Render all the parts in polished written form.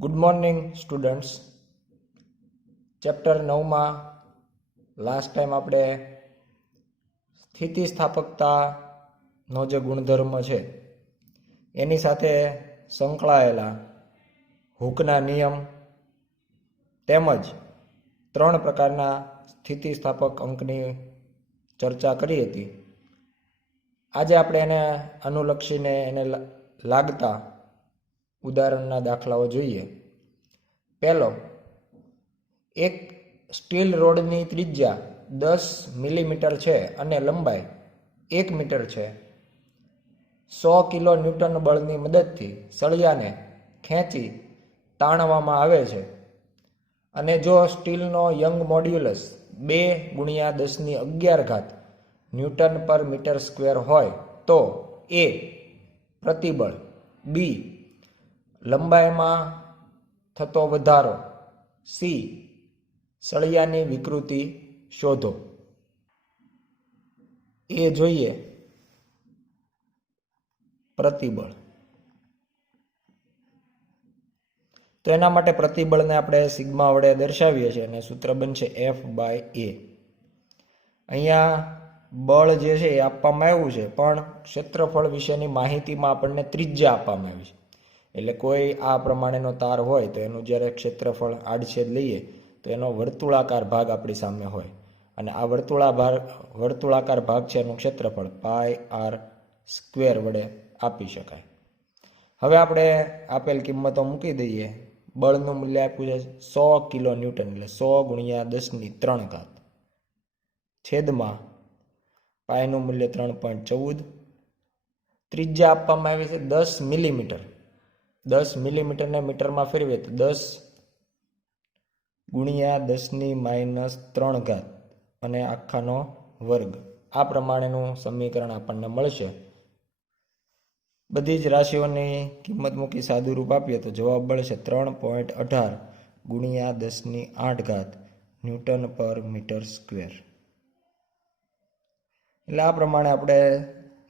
Good morning students. Chapter 9માં last time આપણે સ્થિતિસ્થાપકતાનો જે ગુણધર્મ છે એની સાથે સંકળાયેલા હૂકના નિયમ તેમજ 3 પ્રકારના સ્થિતિસ્થાપક અંકની ચર્ચા કરી હતી. આજે આપણે એને અનુલક્ષીને એને લાગતા ઉદાહરણના દાખલાઓ જોઈએ. પહેલો, એક સ્ટીલ રોડની ત્રિજ્યા 10 મિલીમીટર છે અને લંબાઈ 1 મીટર છે. 100 કિલો ન્યૂટન બળની મદદથી સળિયાને ખેંચી તાણવામાં આવે છે અને જો સ્ટીલનો young modulus 2 × 10⁻11 newton per metre square હોય તો એ પ્રતિબળ, બી લંબાઈમાં થતો વધારો, સી સળિયાની વિકૃતિ શોધો. એ જોઈએ પ્રતિબળ. તો એના માટે પ્રતિબળને આપણે સિગ્મા વડે દર્શાવીએ છીએ અને સૂત્ર બનશે F/A. અહીંયા બળ જે છે એ આપવામાં આવ્યું છે, પણ ક્ષેત્રફળ વિશેની માહિતીમાં આપણને ત્રિજ્યા આપવામાં આવી છે. એટલે કોઈ આ પ્રમાણેનો તાર હોય તો એનું જ્યારે ક્ષેત્રફળ આડછેદ લઈએ તો એનો વર્તુળાકાર ભાગ આપણી સામે હોય અને આ વર્તુળાકાર ભાગ છે એનું ક્ષેત્રફળ πr² વડે આપી શકાય. હવે આપણે આપેલ કિંમતો મૂકી દઈએ. બળનું મૂલ્ય આપ્યું છે 100 કિલો ન્યૂટન, એટલે 100 × 10⁻³ છેદમાં પાયનું મૂલ્ય 3.14. ત્રિજ્યા આપવામાં આવી છે 10 મિલીમીટર. 10 મિલીમીટરને મીટરમાં ફેરવીએ તો 10 × 10⁻³ અને આખાનો વર્ગ. આ પ્રમાણેનું સમીકરણ આપણને મળશે. બધી જ રાશિઓની કિંમત મૂકી સાદું રૂપ આપીએ તો જવાબ મળશે 3.18 × 10⁸ ન્યૂટન પર મીટર સ્ક્વેર. એટલે આ પ્રમાણે આપણે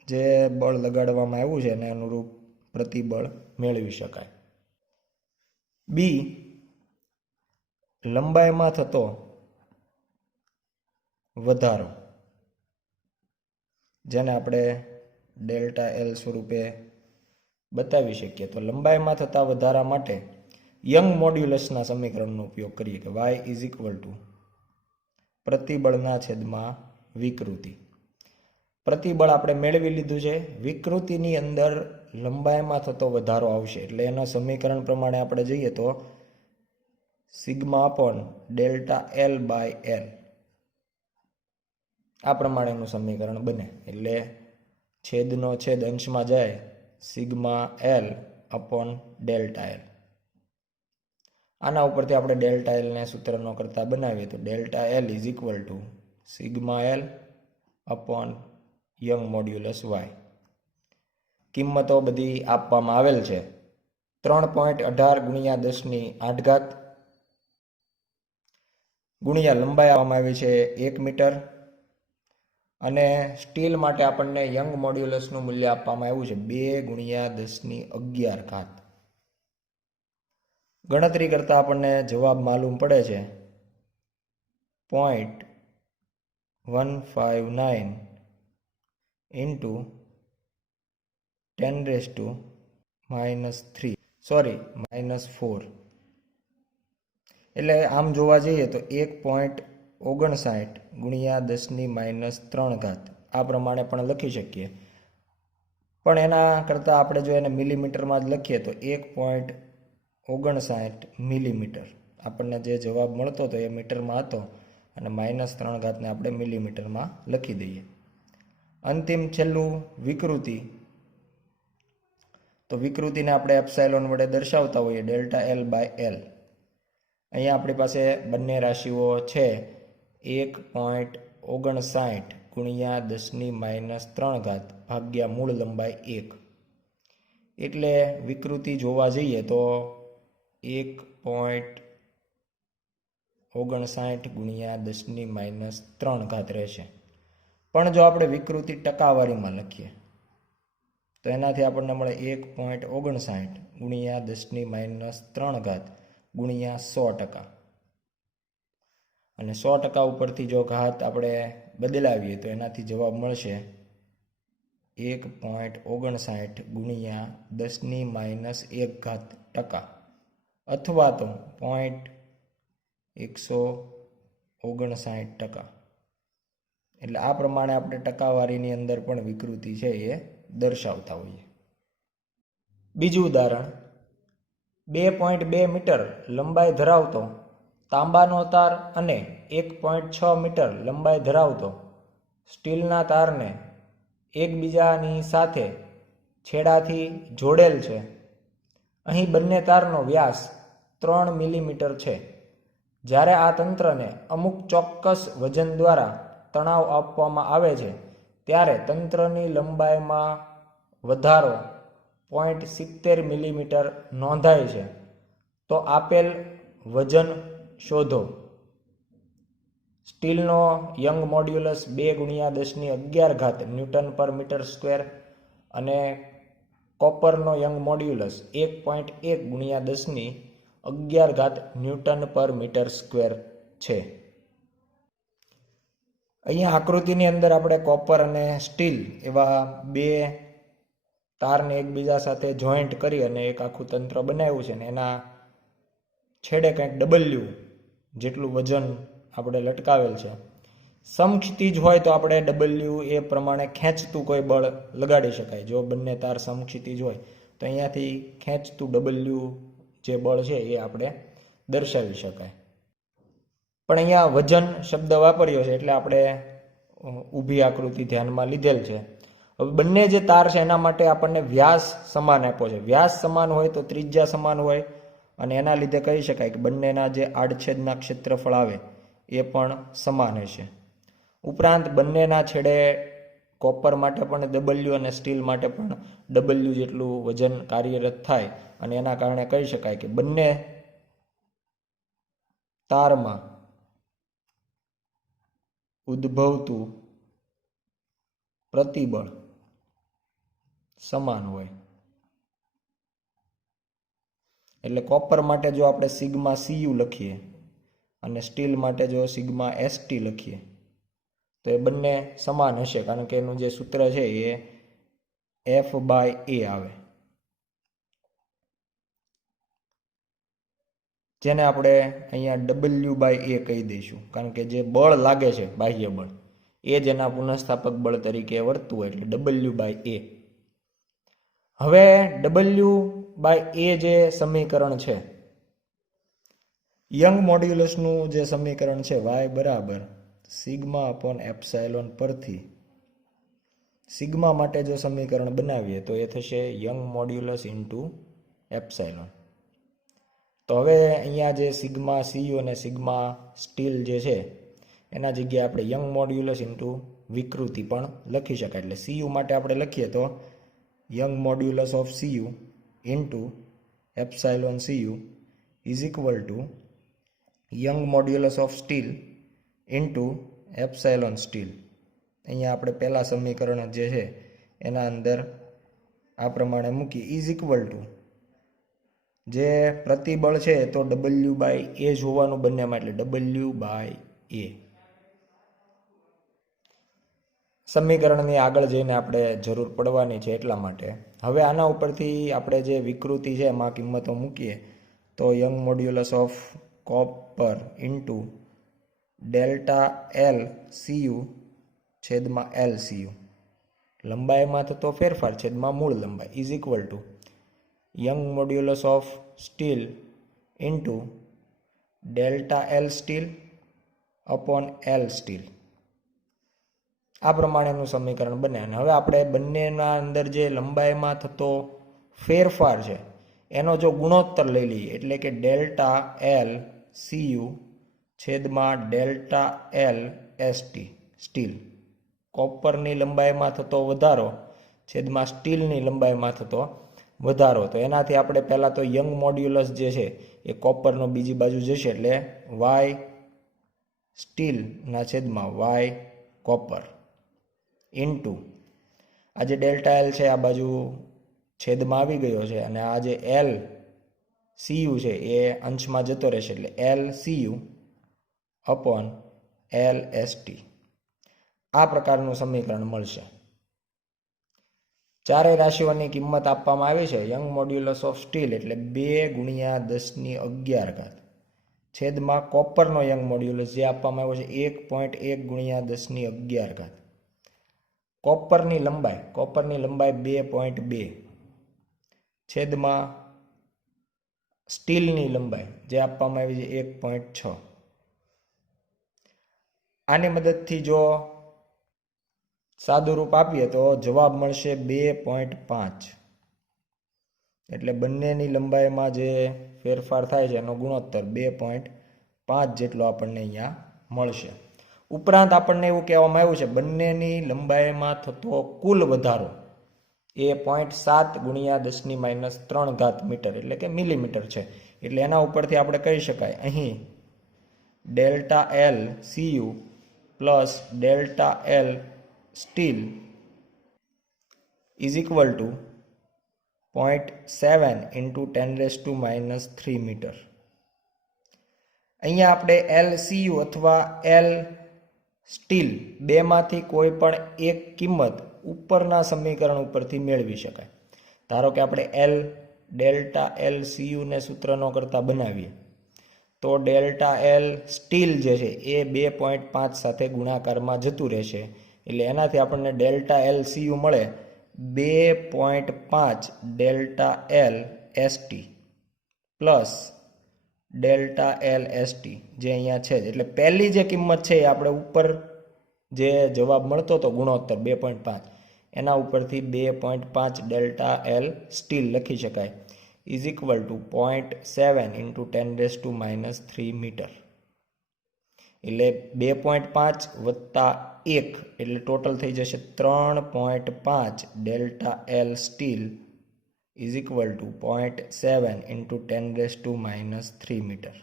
જે બળ લગાડવામાં આવ્યું છે એને અનુરૂપ પ્રતિબળ મેળવી શકાય. બી લંબાઈમાં થતો વધારો, જેને આપણે ΔL સ્વરૂપે બતાવી શકીએ. તો લંબાઈમાં થતા વધારા માટે યંગ મોડ્યુલસના સમીકરણનો ઉપયોગ કરીએ કે y પ્રતિબળના છેદમાં વિકૃતિ. પ્રતિબળ આપણે મેળવી લીધું છે. વિકૃતિની અંદર લંબાઈમાં થતો વધારો આવશે એટલે એના સમીકરણ પ્રમાણે આપણે જઈએ તો σ/ΔL/L આ પ્રમાણેનું સમીકરણ બને. એટલે છેદનો છેદ અંશમાં જાય σL/ΔL. આના ઉપરથી આપણે ΔL ને સૂત્રનો કરતા બનાવીએ તો ΔL = σL/ young modulus y. કિંમતો બધી આપવામાં આવેલ છે. 3.18 × 10⁸ ગુણ્યા લંબાઈ આપવામાં આવી છે 1 મીટર અને સ્ટીલ માટે આપણને યંગ મોડ્યુલસનું મૂલ્ય આપવામાં આવ્યું છે 2 × 10⁻11. ગણતરી કરતા આપણને જવાબ માલુમ પડે છે 0.159 × 10⁻³ એટલે આમ જોવા જઈએ તો 1.59 × 10⁻³ આ પ્રમાણે પણ લખી શકીએ. પણ એના કરતાં આપણે જો એને મિલીમીટરમાં જ લખીએ તો 1.59 મિલીમીટર આપણને જે જવાબ મળતો હતો એ મીટરમાં હતો અને -3 ને આપણે મિલીમીટરમાં લખી દઈએ. અંતિમ છેલ્લું વિકૃતિ. તો વિકૃતિને આપણે એપ્સાઇલોન વડે દર્શાવતા હોઈએ ΔL/L. અહીંયા આપણી પાસે બંને રાશિઓ છે 1.59 × 10⁻³ ભાગ્યા મૂળ લંબાઈ 1. એટલે વિકૃતિ જોવા જઈએ તો 1.59 × 10⁻³ રહેશે. પણ જો આપણે વિકૃતિ ટકાવારીમાં લખીએ તો એનાથી આપણને મળે 1.59 ગુણ્યા 10⁻³ ગુણ્યા 100%. અને 100% ઉપરથી જો ઘાત આપણે બદલાવીએ તો એનાથી જવાબ મળશે 1.59 ગુણ્યા 10⁻⁴ અથવા તો 0.159%. એટલે આ પ્રમાણે આપણે ટકાવારીની અંદર પણ વિકૃતિ છે એ દર્શાવતા હોઈએ. બીજું ઉદાહરણ, 2.2 મીટર લંબાઈ ધરાવતો તાંબાનો તાર અને 1.6 મીટર લંબાઈ ધરાવતો સ્ટીલના તારને એકબીજાની સાથે છેડાથી જોડેલ છે. અહીં બંને તારનો વ્યાસ 3 મિલીમીટર છે. જ્યારે આ તંત્રને અમુક ચોક્કસ વજન દ્વારા તણાવ આપવામાં આવે છે ત્યારે તંત્રની લંબાઈમાં વધારો 0.70 મિલીમીટર નોંધાય છે. તો આપેલ વજન શોધો. સ્ટીલનો young modulus 2 × 10⁻11 newton per metre square અને કોપરનો young modulus 1.1 × 10⁻11 newton per metre square છે. અહીંયા આકૃતિની અંદર આપણે કોપર અને સ્ટીલ એવા બે તારને એકબીજા સાથે જોઈન્ટ કરી અને એક આખું તંત્ર બનાવ્યું છે ને એના છેડે કંઈક ડબલ્યુ જેટલું વજન આપણે લટકાવેલ છે. સમક્ષિતિજ હોય તો આપણે ડબલ્યુ એ પ્રમાણે ખેંચતું કોઈ બળ લગાડી શકાય. જો બંને તાર સમક્ષિતિજ હોય તો અહીંયાથી ખેંચતું ડબલ્યુ જે બળ છે એ આપણે દર્શાવી શકાય. પણ અહીંયા વજન શબ્દ વાપર્યો છે એટલે આપણે ઊભી આકૃતિ ધ્યાનમાં લીધેલ છે. હવે બંને જે તાર છે એના માટે આપણને વ્યાસ સમાન આપ્યો છે. વ્યાસ સમાન હોય તો ત્રિજ્યા સમાન હોય અને એના લીધે કહી શકાય કે બંનેના જે આડછેદના ક્ષેત્રફળ આવે એ પણ સમાન હશે. ઉપરાંત બંનેના છેડે કોપર માટે પણ ડબલ્યુ અને સ્ટીલ માટે પણ ડબલ્યુ જેટલું વજન કાર્યરત થાય અને એના કારણે કહી શકાય કે બંને તારમાં ઉદ્ભવતું પ્રતિબળ સમાન હોય. એટલે કોપર માટે જો આપણે σCu લખીએ અને સ્ટીલ માટે જો σST લખીએ તો એ બંને સમાન હશે, કારણ કે એનું જે સૂત્ર છે એ F/A આવે, જેને આપણે અહીંયા W/A કહી દઈશું, કારણ કે જે બળ લાગે છે બાહ્ય બળ એ જ એના પુનઃસ્થાપક બળ તરીકે વર્તતું હોય એટલે W/A. હવે W/A જે સમીકરણ છે, યંગ મોડ્યુલસનું જે સમીકરણ છે y બરાબર σ/ε પરથી સિગ્મા માટે જો સમીકરણ બનાવીએ તો એ થશે યંગ મોડ્યુલસ ઇન્ટુ એપ્સાઇલોન. તો હવે અહીંયા જે σCu અને σસ્ટીલ જે છે એના જગ્યાએ આપણે યંગ મોડ્યુલસ ઇન્ટુ વિકૃતિ પણ લખી શકાય. એટલે Cu માટે આપણે લખીએ તો young modulus of Cu into epsilon Cu is equal two young modulus of steel into epsilon steel. અહીંયા આપણે પહેલા સમીકરણ જે છે એના અંદર આ પ્રમાણે મૂકી ઇઝ ઇક્વલ ટુ જે પ્રતિબળ છે તો W/A જ હોવાનું બંનેમાં, એટલે W/A. સમીકરણની આગળ જઈને આપણે જરૂર પડવાની છે એટલા માટે હવે આના ઉપરથી આપણે જે વિકૃતિ છે એમાં કિંમતો મૂકીએ તો young modulus of copper into ΔLCu છેદમાં LCu, લંબાઈમાં થતો ફેરફાર છેદમાં મૂળ લંબાઈ is equal two young modulus of steel into ΔL steel upon L steel. આ પ્રમાણેનું સમીકરણ બને. અને હવે આપણે બંનેના અંદર જે લંબાઈમાં થતો ફેરફાર છે એનો જો ગુણોત્તર લઈ લઈએ એટલે કે ΔLCu છેદમાં ΔLST સ્ટીલ, કોપરની લંબાઈમાં થતો વધારો છેદમાં સ્ટીલની લંબાઈમાં થતો વધારો. તો એનાથી આપણે પહેલાં તો યંગ મોડ્યુલસ જે છે એ કોપરનો બીજી બાજુ જશે એટલે Y સ્ટીલના છેદમાં Y કોપર ઇન્ટુ આ જે ડેલ્ટા એલ છે આ બાજુ છેદમાં આવી ગયો છે અને આ જે એલ સીયુ છે એ અંશમાં જતો રહેશે, એટલે L Cu upon L ST. આ પ્રકારનું સમીકરણ મળશે. ચારેય રાશિઓની કિંમત આપવામાં આવી છે. યંગ મોડ્યુલસ ઓફ સ્ટીલ એટલે 2 × 1011 છેદમાં કોપરનો યંગ મોડ્યુલસ જે આપવામાં આવ્યો છે 1.1 × 1011. કોપરની લંબાઈ 2.2 છેદમાં સ્ટીલની લંબાઈ જે આપવામાં આવી છે 1.6. આની મદદથી જો સાદું રૂપ આપીએ તો જવાબ મળશે 2.5. એટલે બંનેની લંબાઈમાં જે ફેરફાર થાય છે એનો ગુણોત્તર 2.5 જેટલો આપણને અહીંયા મળશે. ઉપરાંત આપણને એવું કહેવામાં આવ્યું છે બંનેની લંબાઈમાં થતો કુલ વધારો એ 0.7 × 10−3 મીટર એટલે કે મિલીમીટર છે. એટલે એના ઉપરથી આપણે કહી શકાય અહીં delta L CU plus delta L steel is equal to 0.7 × 10−3 metre. અહીંયા આપણે એલ સીયુ અથવા એલ સ્ટીલ બેમાંથી કોઈ પણ એક કિંમત ઉપરના સમીકરણ ઉપરથી મેળવી શકાય. ધારો કે આપણે ડેલ્ટા એલ સીયુને સૂત્ર ન કરતા બનાવીએ તો ડેલ્ટા એલ સ્ટીલ જે છે એ 2.5 સાથે ગુણાકારમાં જતું રહેશે. એટલે એનાથી આપણને ડેલ્ટા એલ સીયુ મળે 2.5 delta L ST plus delta L ST જે અહીંયા છે. એટલે પહેલી જે કિંમત છે એ આપણે ઉપર જે જવાબ મળતો હતો ગુણોત્તર 2.5 એના ઉપરથી 2.5 ડેલ્ટા એલ સ્ટીલ લખી શકાય ઇઝ ઇક્વલ ટુ 0.7 × 10−3 મીટર. એટલે 2.5 વત્તા 1 એટલે ટોટલ થઈ જશે 3.5 delta L steel is equal to 0.7 × 10−3 metre.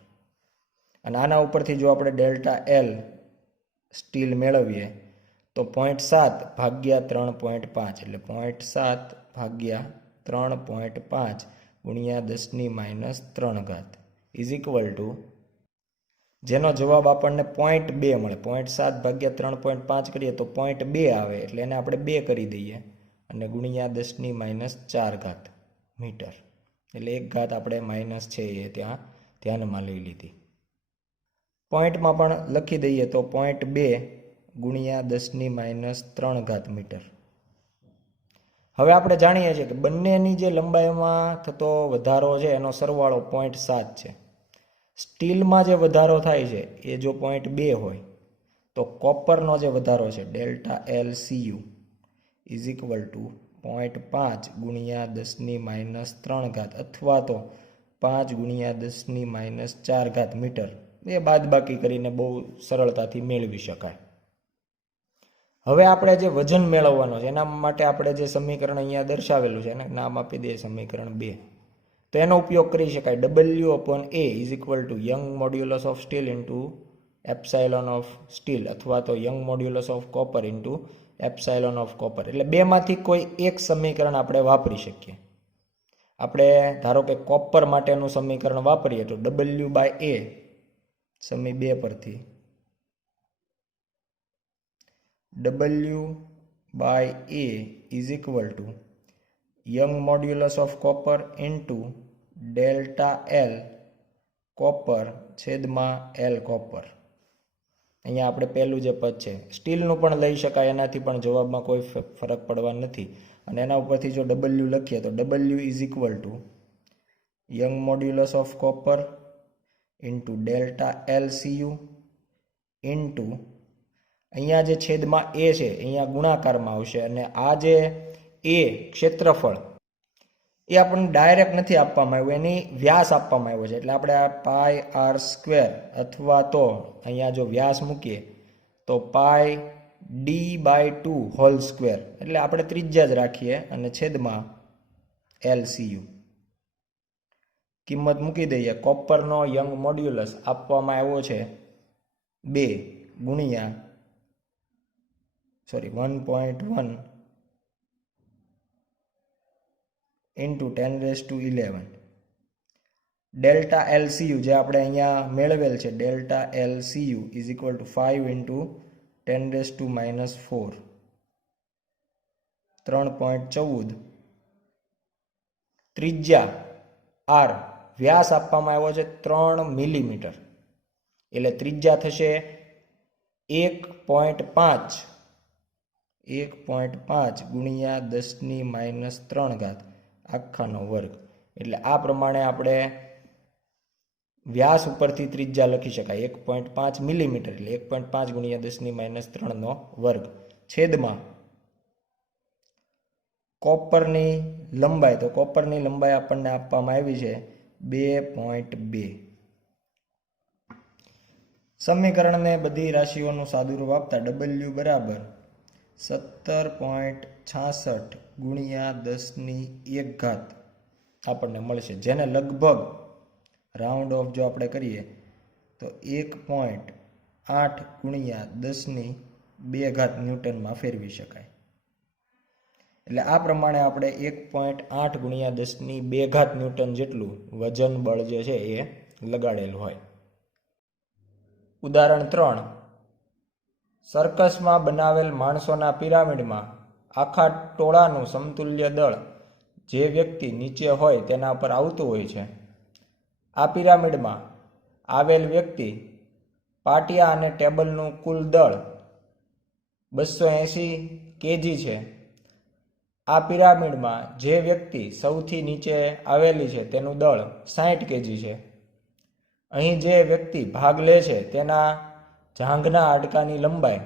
અને આના ઉપરથી જો આપણે ડેલ્ટા એલ સ્ટીલ મેળવીએ તો 0.7 ભાગ્યા 3.5 એટલે 0.7 ભાગ્યા 3.5 × 10−3 ઇઝ ઇક્વલ ટુ જેનો જવાબ આપણને 0.2 મળે. 0.7 ભાગ્યા 3.5 કરીએ તો 0.2 આવે એટલે એને આપણે 2 કરી દઈએ અને ગુણ્યા 10⁻⁴ મીટર. એટલે 1 ઘાત આપણે માઇનસ છે એ ત્યાં ધ્યાનમાં લઈ લીધી. પોઈન્ટમાં પણ લખી દઈએ તો 0.2 ગુણ્યા 10⁻³ મીટર. હવે આપણે જાણીએ છીએ કે બંનેની જે લંબાઈમાં થતો વધારો છે એનો સરવાળો 0.7 છે. સ્ટીલમાં જે વધારો થાય છે એ જો 0.2 હોય તો કોપરનો જે વધારો છે delta L Cu is equal two 0.5 ગુણ્યા 10⁻³ અથવા તો 5 ગુણ્યા 10⁻⁴ મીટર એ બાદબાકી કરીને બહુ સરળતાથી મેળવી શકાય. હવે આપણે જે વજન મેળવવાનો છે એના માટે આપણે જે સમીકરણ અહીંયા દર્શાવેલું છે એને નામ આપી દઈએ સમીકરણ 2. તો એનો ઉપયોગ કરી શકાય W/A is equal two young modulus of steel into epsilon of steel અથવા તો young modulus of copper into epsilon of copper. એટલે બેમાંથી કોઈ એક સમીકરણ આપણે વાપરી શકીએ. આપણે ધારો કે કોપર માટેનું સમીકરણ વાપરીએ તો W/A સમી 2 પરથી W/A is equal two young modulus of copper into delta L copper છેદમાં એલ કોપર. અહીંયા આપણે પહેલું જે પદ છે સ્ટીલનું પણ લઈ શકાય, એનાથી પણ જવાબમાં કોઈ ફરક પડવા નથી. અને એના ઉપરથી જો W લખીએ તો W is equal two young modulus of copper into delta L Cu into અહીંયા જે છેદમાં A છે અહીંયા ગુણાકારમાં આવશે અને આ જે A ક્ષેત્રફળ એ આપણને ડાયરેક્ટ નથી આપવામાં આવ્યું, એની વ્યાસ આપવામાં આવ્યો છે. એટલે આપણે આ πr² અથવા તો અહીંયા જો વ્યાસ મૂકીએ તો πd/2² એટલે આપણે ત્રિજ્યા જ રાખીએ અને છેદમાં LCU કિંમત મૂકી દઈએ. કોપરનો યંગ મોડ્યુલસ આપવામાં આવ્યો છે 1.1 ઇન્ટુ 10⁻11. ડેલ્ટા એલસીયુ જે આપણે અહીંયા મેળવેલ છે, delta LCU is equal to 5 into 10⁻⁴ 3.14. ત્રિજ્યા આર, વ્યાસ આપવામાં આવ્યો છે 3 મિલીમીટર, એટલે ત્રિજ્યા થશે 1.5 ગુણ્યા 10⁻³ આખાનો વર્ગ. એટલે આ પ્રમાણે આપણે વ્યાસ ઉપરથી ત્રિજ્યા લખી શકાય 1.5 મિલીમીટર, એટલે 1.5 ગુણ્યા 10⁻³ વર્ગ છેદમાં કોપરની લંબાઈ. તો કોપરની લંબાઈ આપણને આપવામાં આવી છે 2.2. સમીકરણને બધી રાશિઓનું સાદુરૂપ આપતા W બરાબર 17.66 ગુણ્યા 10⁻1 આપણને મળશે, જેને લગભગ રાઉન્ડ ઓફ જો આપણે કરીએ તો 1.8 ગુણ્યા 10⁻2 ન્યૂટનમાં ફેરવી શકાય. એટલે આ પ્રમાણે આપણે 1.8 ગુણ્યા 10⁻2 ન્યૂટન જેટલું વજન બળ જે છે એ લગાડેલું હોય. ઉદાહરણ 3. સર્કસમાં બનાવેલ માણસોના પિરામિડમાં આખા ટોળાનું સમતુલ્ય દળ જે વ્યક્તિ નીચે હોય તેના પર આવતું હોય છે. આ પિરામિડમાં આવેલ વ્યક્તિ પાટિયા અને ટેબલનું કુલ દળ 280 કેજી છે. આ પિરામિડમાં જે વ્યક્તિ સૌથી નીચે આવેલી છે તેનું દળ 60 કેજી છે. અહીં જે વ્યક્તિ ભાગ લે છે તેના જાંઘના હાડકાની લંબાઈ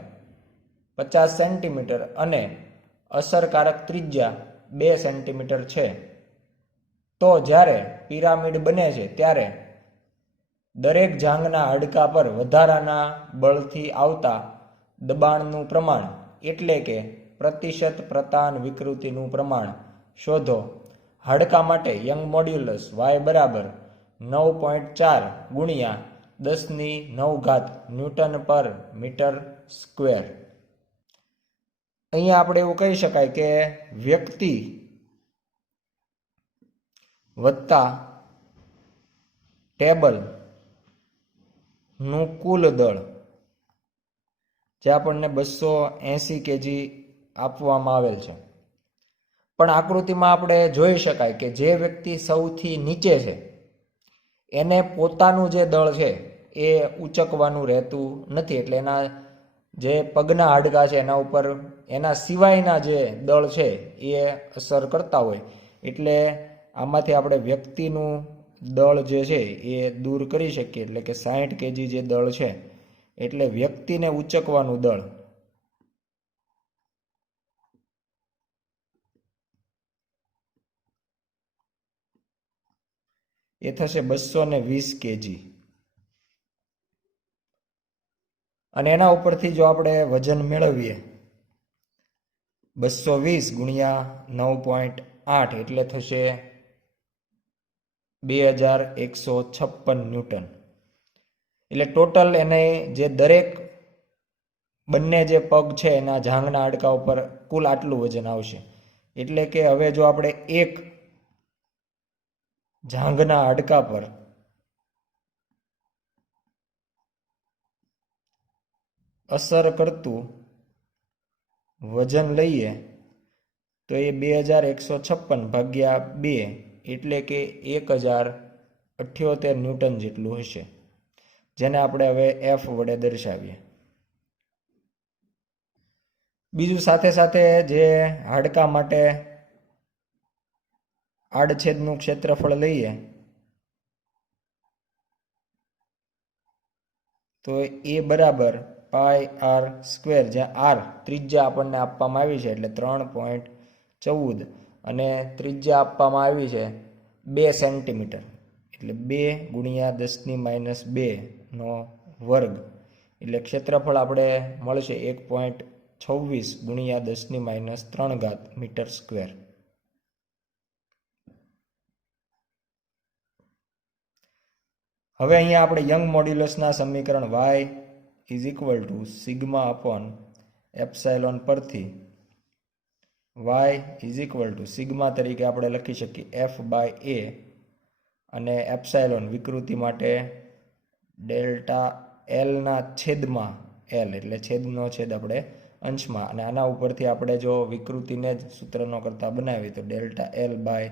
50 સેન્ટીમીટર અને અસરકારક ત્રિજ્યા 2 સેન્ટીમીટર છે. તો જ્યારે પિરામિડ બને છે ત્યારે દરેક જાંઘના હાડકા પર વધારાના બળથી આવતા દબાણનું પ્રમાણ એટલે કે પ્રતિશત પ્રતાન વિકૃતિનું પ્રમાણ શોધો. હાડકા માટે યંગ મોડ્યુલસ y બરાબર 9.4 ગુણ્યા 10⁹ ન્યૂટન પર મીટર સ્ક્વેર. અહીંયા આપણે એવું કહી શકાય કે વ્યક્તિ વત્તા ટેબલ નું કુલ દળ જે આપણને 280 કેજી આપવામાં આવેલ છે. પણ આકૃતિમાં આપણે જોઈ શકાય કે જે વ્યક્તિ સૌથી નીચે છે એને પોતાનું જે દળ છે એ ઉચકવાનું રહેતું નથી. એટલે એના જે પગના હાડકા છે એના ઉપર એના સિવાયના જે દળ છે એ અસર કરતા હોય. એટલે આમાંથી આપણે વ્યક્તિનું દળ જે છે એ દૂર કરી શકીએ. એટલે કે 60 કેજી જે દળ છે એટલે વ્યક્તિને ઉચકવાનું દળ એ થશે 220 કેજી. અને એના ઉપરથી જો આપણે વજન મેળવીએ 220 ગુણ્યા 9.8 એટલે થશે 2156 ન્યૂટન. એટલે ટોટલ એને જે દરેક બંને જે પગ છે એના જાંઘના હાડકા ઉપર કુલ આટલું વજન આવશે. એટલે કે હવે જો આપણે એક જાંઘના હાડકા પર અસર કરતું વજન લઈએ તો એ 2156 ભાગ્યા 2 એટલે કે 1078 ન્યૂટન જેટલું હશે, જેને આપણે હવે F વડે દર્શાવીએ. બીજું સાથે સાથે જે હાડકા માટે આડછેદનું ક્ષેત્રફળ લઈએ તો એ બરાબર πr², જ્યાં r ત્રિજ્યા આપણને આપવામાં આવી છે એટલે 3.14 અને ત્રિજ્યા આપવામાં આવી છે 2 સેન્ટીમીટર એટલે 2 ગુણ્યા 10⁻2 નો વર્ગ. એટલે ક્ષેત્રફળ આપણે મળશે 1.26 ગુણ્યા 10⁻³ મીટર સ્ક્વેર. હવે અહીંયા આપણે યંગ મોડ્યુલસના સમીકરણ y is equal to sigma upon epsilon પરથી Y is equal to sigma તરીકે આપણે લખી શકીએ એફ બાય એ, અને એપ્સાયલોન વિકૃતિ માટે ડેલ્ટા એલના છેદમાં એલ, એટલે છેદનો છેદ આપણે અંશમાં, અને આના ઉપરથી આપણે જો વિકૃતિને જ સૂત્રનો કરતા બનાવીએ તો ડેલ્ટા એલ બાય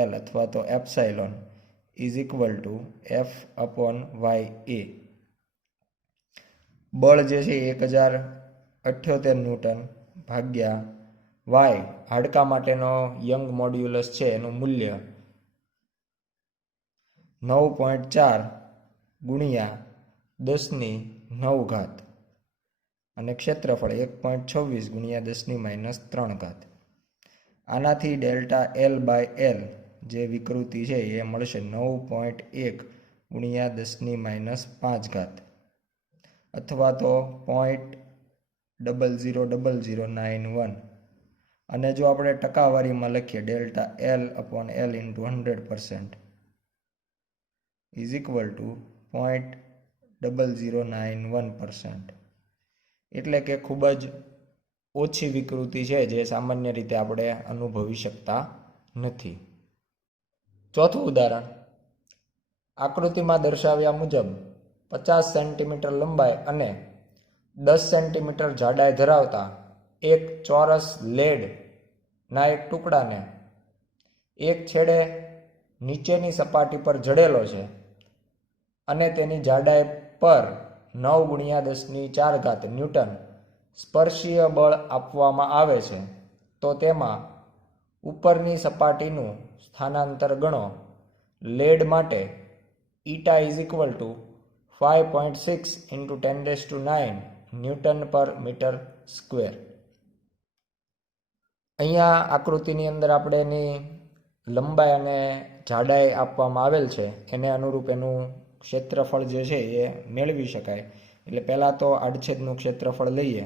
એલ અથવા તો epsilon is equal to F upon Y A. બળ જે છે 1078 ન્યૂટન ભાગ્યા વાય, હાડકા માટેનો યંગ મોડ્યુલસ છે એનું મૂલ્ય 9.4 ગુણ્યા 10⁹ અને ક્ષેત્રફળ 1.26 ગુણ્યા 10⁻3. આનાથી ડેલ્ટા એલ બાય એલ જે વિકૃતિ છે એ મળશે 9.1 ગુણ્યા 10⁻5 અથવા તો 0.000091. અને જો આપણે ટકાવારીમાં લખીએ delta L upon L into 100% is equal two 0.0091%. એટલે કે ખૂબ જ ઓછી વિકૃતિ છે જે સામાન્ય રીતે આપણે અનુભવી શકતા નથી. ચોથું ઉદાહરણ, આકૃતિમાં દર્શાવ્યા મુજબ 50 સેન્ટીમીટર લંબાઈ અને 10 સેન્ટીમીટર જાડાઈ ધરાવતા એક ચોરસ લેડના એક ટુકડાને એક છેડે નીચેની સપાટી પર જડેલો છે અને તેની જાડાઈ પર 9 ગુણ્યા 10⁴ ન્યૂટન સ્પર્શીય બળ આપવામાં આવે છે, તો તેમાં ઉપરની સપાટીનું સ્થાનાંતર ગણો. લેડ માટે eta is equal to 5.6 into 10⁹ newton per metre square. અહીંયા આકૃતિની અંદર આપણે એની લંબાઈ અને જાડાઈ આપવામાં આવેલ છે, એને અનુરૂપ એનું ક્ષેત્રફળ જે છે એ મેળવી શકાય. એટલે પહેલાં તો આડછેદનું ક્ષેત્રફળ લઈએ.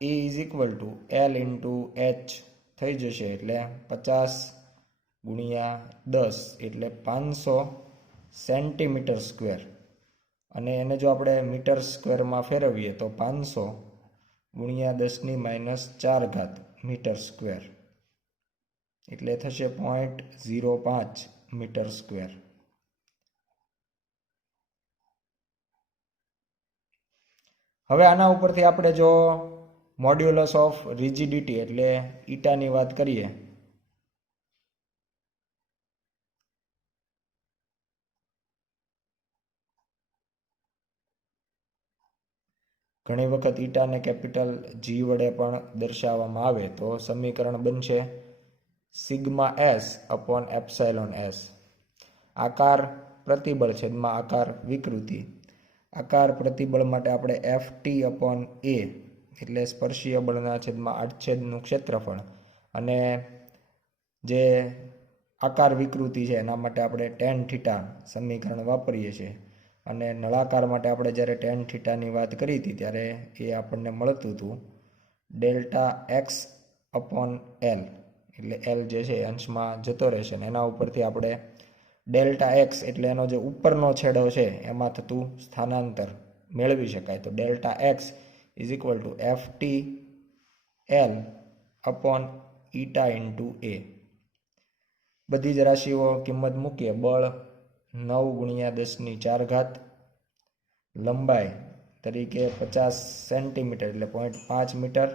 E is equal to L into H થઈ જશે, એટલે 50 ગુણ્યા 10 એટલે 500 સેન્ટીમીટર સ્ક્વેર, અને એને જો આપણે મીટર સ્ક્વેરમાં ફેરવીએ તો 500 ગુણ્યા 10⁻4 મીટર સ્ક્વેર, એટલે થશે 0.05 મીટર સ્ક્વેર. હવે આના ઉપરથી આપણે જો મોડ્યુલસ ઓફ રિજિડિટી એટલે ઈટાની વાત કરીએ ઘણી વખત ઈટાને કેપિટલ જી વડે પણ દર્શાવવામાં આવે તો સમીકરણ બનશે sigma S upon epsilon S. આકાર પ્રતિબળ છેદમાં આકાર વિકૃતિ. આકાર પ્રતિબળ માટે આપણે એફ ટી અપોન એ એટલે સ્પર્શીય બળના છેદમાં આડછેદનું ક્ષેત્રફળ, અને જે આકાર વિકૃતિ છે એના માટે આપણે tan થીટા સમીકરણ વાપરીએ છીએ. અને નળાકાર માટે આપણે જ્યારે tan થીટાની વાત કરી હતી ત્યારે એ આપણને મળતું હતું ડેલ્ટા એક્સ અપોન એલ, એટલે એલ જે છે અંશમાં જતો રહેશે ને એના ઉપરથી આપણે ડેલ્ટા એક્સ એટલે એનો જે ઉપરનો છેડો છે એમાં થતું સ્થાનાંતર મેળવી શકાય. તો delta X is equal to F T L upon eta into A. બધી જ રાશિઓ કિંમત મૂકીએ. બળ 9 ગુણ્યા 10⁴, લંબાઈ તરીકે 50 સેન્ટીમીટર એટલે 0.5 મીટર,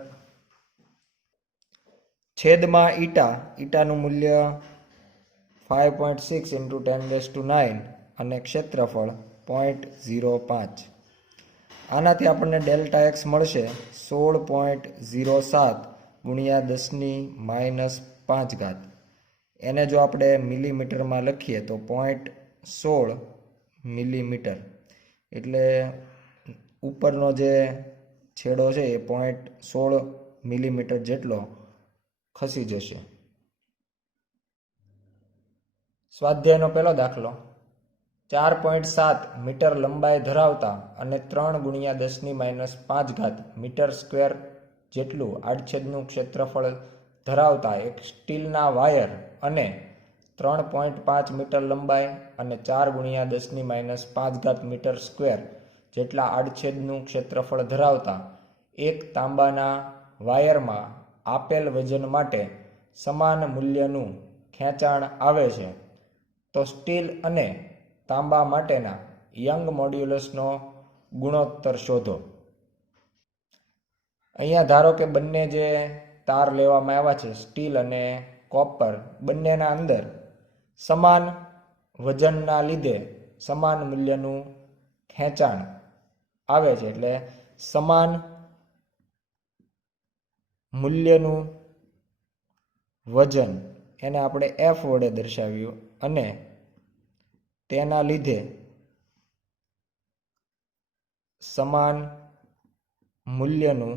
છેદમાં ઈટાનું મૂલ્ય 5.6 ઇન્ટુ 10⁹ અને ક્ષેત્રફળ 0.05. આનાથી આપણને ડેલ્ટા એક્સ મળશે 16.07 ગુણ્યા 10⁻5. એને જો આપણે મિલીમીટરમાં લખીએ તો 0.16 મિલીમીટર, એટલે ઉપરનો જે છેડો છે એ 0.16 મિલીમીટર જેટલો ખસી જશે. સ્વાધ્યાયનો પહેલો દાખલો, 4.7 મીટર લંબાઈ ધરાવતા અને 3 ગુણ્યા 10⁻5 મીટર સ્ક્વેર જેટલું આડછેદનું ક્ષેત્રફળ ધરાવતા એક સ્ટીલના વાયર અને 3.5 મીટર લંબાઈ અને 4 × 10⁻⁵ મીટર સ્ક્વેર જેટલા આડછેદનું ક્ષેત્રફળ ધરાવતા એક તાંબાના વાયરમાં આપેલ વજન માટે સમાન મૂલ્યનું ખેંચાણ આવે છે તો સ્ટીલ અને તાંબા માટેના યંગ મોડ્યુલસનો ગુણોત્તર શોધો. અહીંયા ધારો કે બંને જે તાર લેવામાં આવ્યા છે સ્ટીલ અને કોપર, બંનેના અંદર સમાન વજનના લીધે સમાન મૂલ્યનું ખેંચાણ આવે છે. એટલે સમાન મૂલ્યનું વજન એને આપણે એફ વડે દર્શાવ્યું અને તેના લીધે સમાન મૂલ્યનું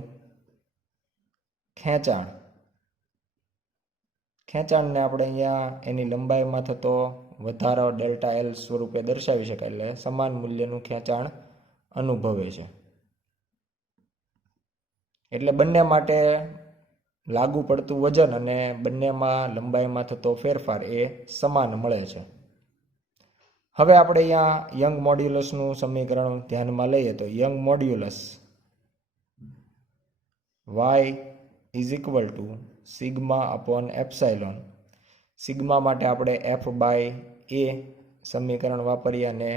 ખેંચાણને આપણે અહીંયા એની લંબાઈમાં થતો વધારો ડેલ્ટા એલ સ્વરૂપે દર્શાવી શકાય. એટલે સમાન મૂલ્યનું ખેંચાણ અનુભવે છે. એટલે બંને માટે લાગુ પડતું વજન અને બંનેમાં લંબાઈમાં થતો ફેરફાર એ સમાન મળે છે. હવે આપણે અહીંયા યંગ મોડ્યુલસનું સમીકરણ ધ્યાનમાં લઈએ તો યંગ મોડ્યુલસ y = σ/ε. સિગ્મા માટે આપણે f/a સમીકરણ વાપરીએ અને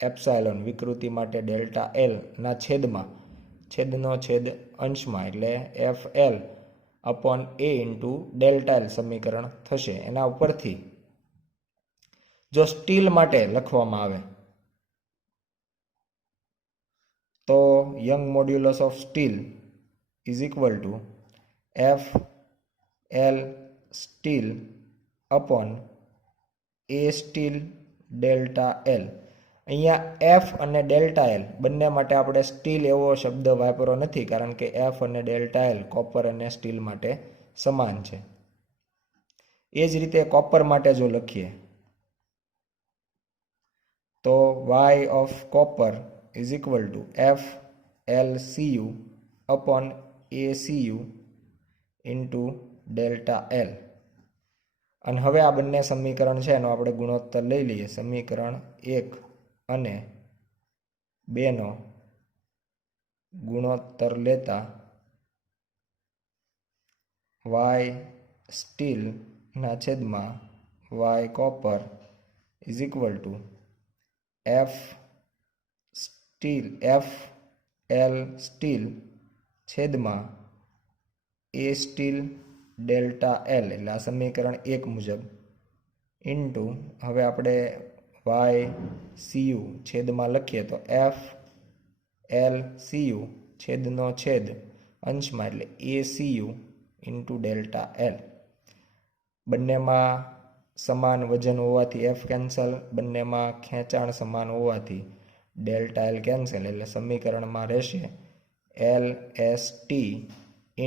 એપ્સાયલોન વિકૃતિ માટે ડેલ્ટા એલ ના છેદનો છેદ અંશમાં એટલે FL/A × ડેલ્ટા એલ સમીકરણ થશે. એના ઉપરથી જો સ્ટીલ માટે લખવામાં આવે તો young modulus of steel = FL steel upon A steel delta L. અહીંયા એફ અને ડેલ્ટા એલ બંને માટે આપણે સ્ટીલ એવો શબ્દ વાપરવો નથી, કારણ કે એફ અને ડેલ્ટા એલ કોપર અને સ્ટીલ માટે સમાન છે. એ જ રીતે કોપર માટે જો લખીએ તો y of copper = FLCu upon ACu × delta L. અને હવે આ બંને સમીકરણ છે એનો આપણે ગુણોત્તર લઈ લઈએ. સમીકરણ 1 અને 2 નો ગુણોત્તર લેતા y સ્ટીલ ના છેદમાં y કોપર = FL સ્ટીલ છેદમાં A સ્ટીલ ડેલ્ટા એલ. એટલે આ સમીકરણ 1 મુજબ ઇન્ટુ હવે આપણે YCu છેદમાં લખીએ તો FLCu છેદનો છેદ અંશમાં એટલે ACu × ડેલ્ટા એલ. બંનેમાં સમાન વજન હોવાથી F કેન્સલ, બંનેમાં ખેંચાણ સમાન હોવાથી ડેલ્ટા એલ કેન્સલ. એટલે સમીકરણમાં રહેશે LST ×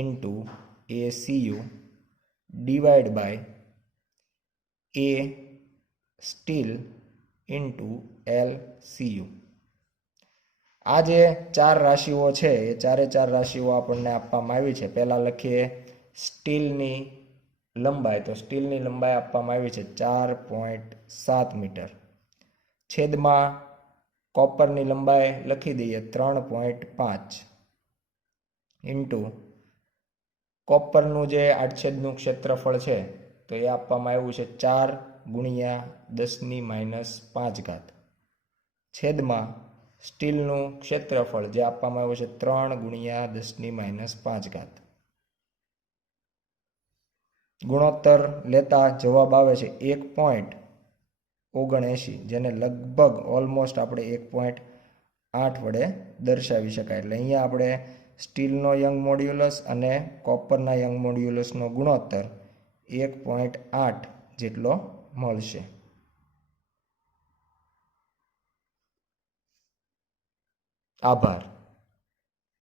ACu divide by A steel × LCu. આ જે ચાર રાશિઓ છે એ ચારે ચાર રાશિઓ આપણને આપવામાં આવી છે. પહેલાં લખીએ સ્ટીલની લંબાઈ. તો સ્ટીલની લંબાઈ આપવામાં આવી છે 4.7 મીટર. છેદમાં કોપરની લંબાઈ લખી દઈએ 3.5 ઇન્ટુ કોપરનું જે આડછેદનું ક્ષેત્રફળ છે તો એ આપવામાં આવ્યું છે 4 × 10⁻⁵ છેદમાં સ્ટીલનું ક્ષેત્રફળ જે આપવામાં આવ્યું છે 3 × 10⁻⁵. ગુણોત્તર લેતા જવાબ આવે છે 1.79, જેને લગભગ ઓલમોસ્ટ આપણે 1.8 વડે દર્શાવી શકાય. એટલે અહીંયા આપણે સ્ટીલનો યંગ મોડ્યુલસ અને કોપરના યંગ મોડ્યુલસનો ગુણોત્તર 1.8 જેટલો મળશે. આભાર.